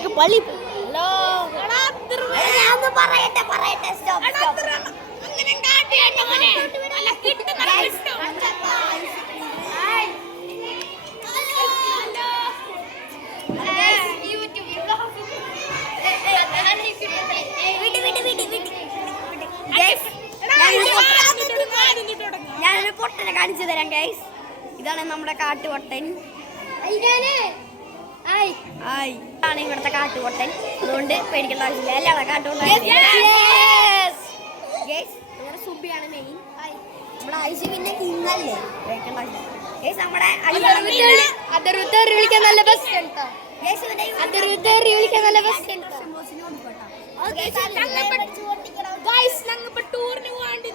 കളിയാക്ക് പള്ളി. ഹലോ പറയട്ടെ ഞാനൊരു പൊട്ടനെ കാണിച്ചു തരാം ഗൈസ്. ഇതാണ് നമ്മുടെ കാട്ടുപൊട്ടൻ. ആണ് ഇവിടുത്തെ കാട്ടുപൊട്ടൻ. അതുകൊണ്ട് പേടിക്കേണ്ട ആവശ്യമില്ല. അല്ലാതെ കാട്ടുപൊട്ടൻ സുബിയാണ് മെയിൻ. നമ്മുടെ ഐശു പിന്നെ കിങ്ങല്ലേ, പേടിക്കേണ്ട ആവശ്യമില്ല. നമ്മുടെ വിളിക്കാൻ നല്ല ബെസ്റ്റ് ടൂറിന് വേണ്ടി